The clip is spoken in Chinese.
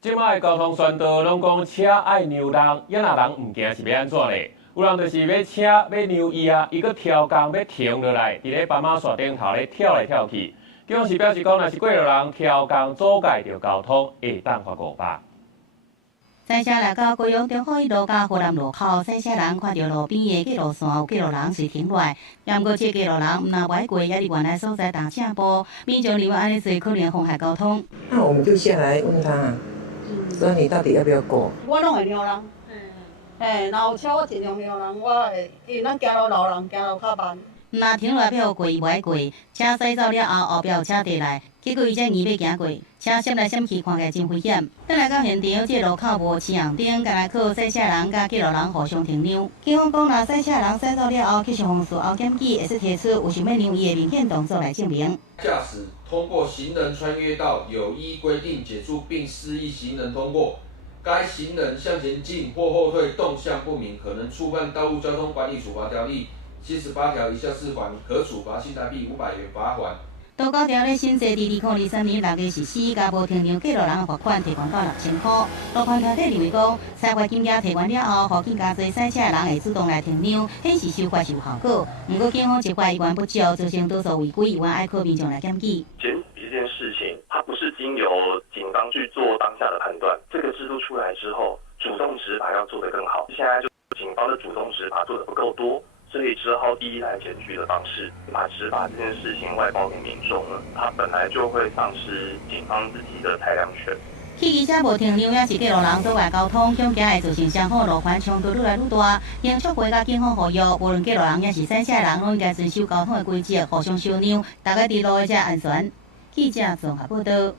即擺的交通宣導攏講車愛讓人，也若人唔行是要安怎呢？有人就是要車要讓伊啊，伊閣超工要停落來，佇咧斑馬線頂頭咧跳來跳去。警方是表示講，若是過路人超工阻礙着交通，會當罰500。在車來到高雄中和一路到河南路口，賽車人看到路邊的過路線有過路人隨停落來，不過這過路人唔若拐過，也佇原來所在踏正步，民眾認為安尼做可能妨害交通。那我們就下來問他，說你到底要不要過？我攏會讓人，若有車我盡量讓人，我會，因為咱行路老人行路較慢。若停落來要過伊拐過，車駛走了後，後壁有車遞來，結果伊才硬要行過，車閃來閃去，看起來真危險。等來到現場，這路口無青紅燈，敢來靠賽車人甲過路人互相停讓。警方講，若賽車人駛走了後，繼續方式後檢舉，會使提出有想要讓伊的明顯動作來證明。駕駛通過行人穿越道有依規定解除並示意行人通過，該行人向前進或後退動向不明，可能觸犯《道路交通管理處罰條例》78條以下4款，可處罰新台幣500元罰款。道交條例新制第2023年6月實施，甲無停讓過路人的罰款提懸到6000塊。路權團體認為講，採罰金額提懸了後，互更加多賽車人會主動來停讓，顯示守法是有效果。不過警方執法依然不足，造成多數違規，依然愛靠民眾來檢舉。檢舉這件事情，它不是經由警方去做當下的判斷，這個制度出來之後，主動執法要做得更好。現在就警方的主動執法做得不夠多。所以之後依賴檢舉的方式，把執法這件事情外包給民眾了，他本來就會喪失警方自己的裁量權。汽機車無停讓也是過路人阻礙交通，恐驚會造成雙方路權衝突愈來愈大。經促會甲警方呼籲，無論過路人也是賽車人，攏應該遵守交通的規則，互相相讓，大家佇路的才安全。記者綜合報道。